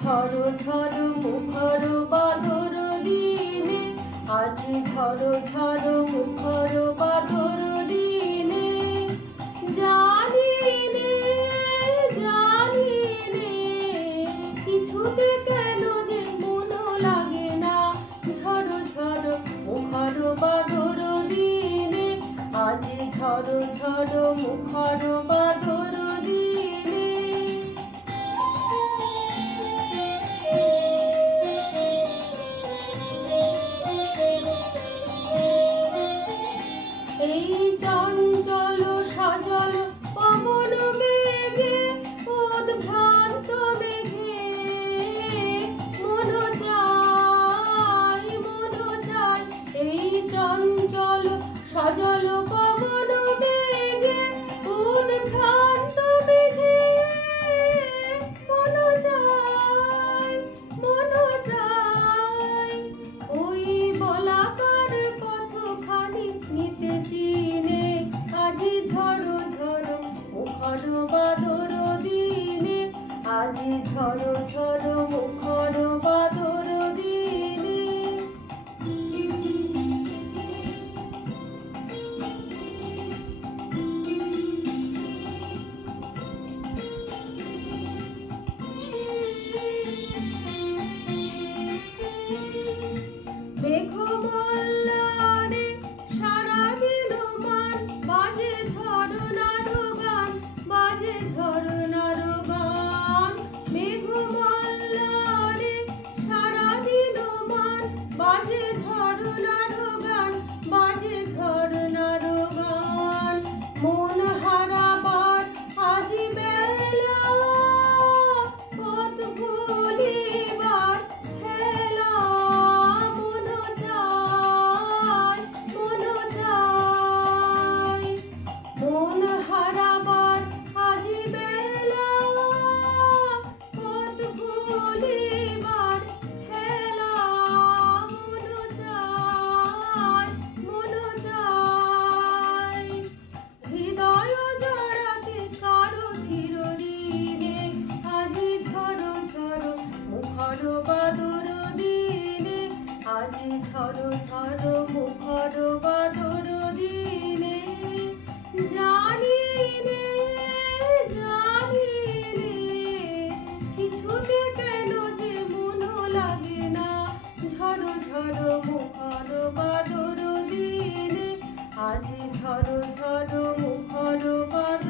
ঝড়ো ঝড়ো মুখর বাদর দিনে, আজি ঝড়ো ঝড়ো মুখর বাদর দিনে, জানি নে জানি নে কিছুতে কেন যে মন লাগে না। ঝড়ো ঝড়ো মুখর বাদর দিনে, আজি ঝড়ো ঝড়ো মুখর বাদর দিনে। এই চঞ্চল সজল পবন বেগে, উদ্ভ্রান্ত মেঘে মন চায় মন চায়। এই চঞ্চল সজল পবন বেগে, উদ্ভ্রান্ত মেঘে মন চায় মন চায়। ওই বলাকার পথখানি নিতে চিনে, আজি ঝড়ো ঝড়ো মুখর বাদর দিনে, আজি ঝড়ো ঝড়ো মুখর বাদর দিনে। মেঘমল্লারে সারাদিন মান বাজে ঝরনার গান, বাজে ঝরনার গান। মেঘমল্লারে সারাদিন মান বাজে ঝরনার গান, বাজে ঝরনার গান। মন হারাবার আজি বেলা, পথ ভুলিবার খেলা। মন চায় মন চায়। মন হারাবার আজি বেলা, পথ ভুলিবার খেলা। মন চায় মন চায়। হৃদয় জড়াতে কারো চিরদিনে, আজি ঝড়ো ঝড়ো মুখর বাদর দিনে, আজি ঝড়ো ঝড়ো মুখর বাদর দিনে। জানি নে জানি নে কিছুতে কেন যে মন লাগে না। ঝড়ো ঝড়ো মুখর বাদর দিনে, আজি ঝড়ো ঝড়ো মুখর বাদর